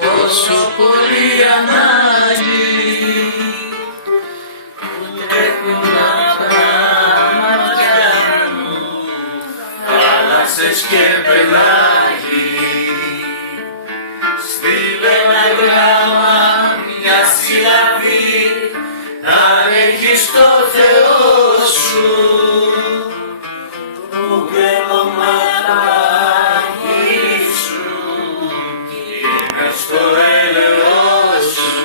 Τόσο πολύ ανάγκη που τρέχουν απ' τα μάτια μου θάλασσες και πελάγι. Στείλε ένα γράμμα, μια συλλαβή, αν έχεις το Θεό σου που κρέμωματα στο έλεος σου.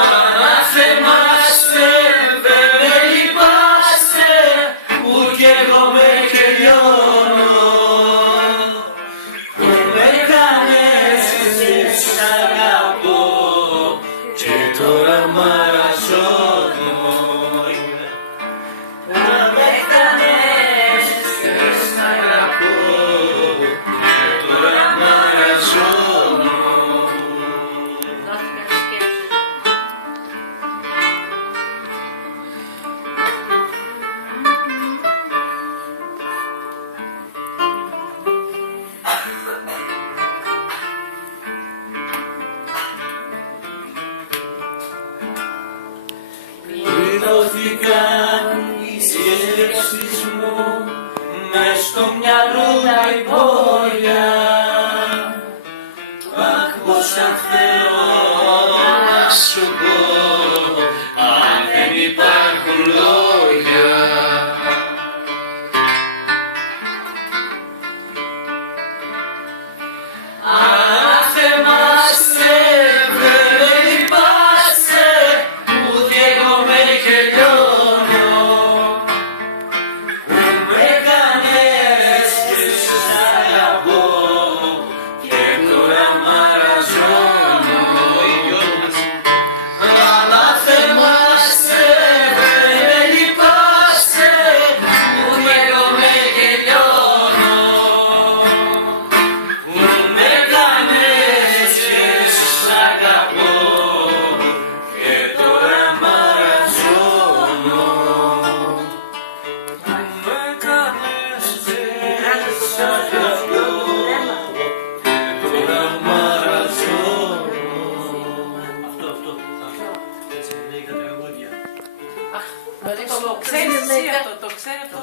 Αναθεμάστε, δεν με λυπάστε, που κι εγώ με κελιώνω, που με κάνες και σ' αγαπώ και τώρα μ' αραζώνω. Πληρώθηκαν οι σκέψεις μου μες στο μυαλό τα υπόγεια. Αχ, πως αν θέλω να σου πω, αν δεν υπάρχουν λόγια. Αναθεμάστε, δεν με λυπάστε, που κι εγώ με κελιώνω, που με κάνες και σ' αγαπώ και τώρα μ' αραζώνω. Αναθεμάστε, δεν με λυπάστε, που κι εγώ με κελιώνω, που με κάνες και σ' αγαπώ και τώρα μ' αραζώνω. Που με κάνες και σ' αγαπώ και τώρα μ' αραζώνω. Αυτό. Έτσι λέει τα τραγούδια. Το ξέρεις εσύ αυτό, το ξέρει αυτό.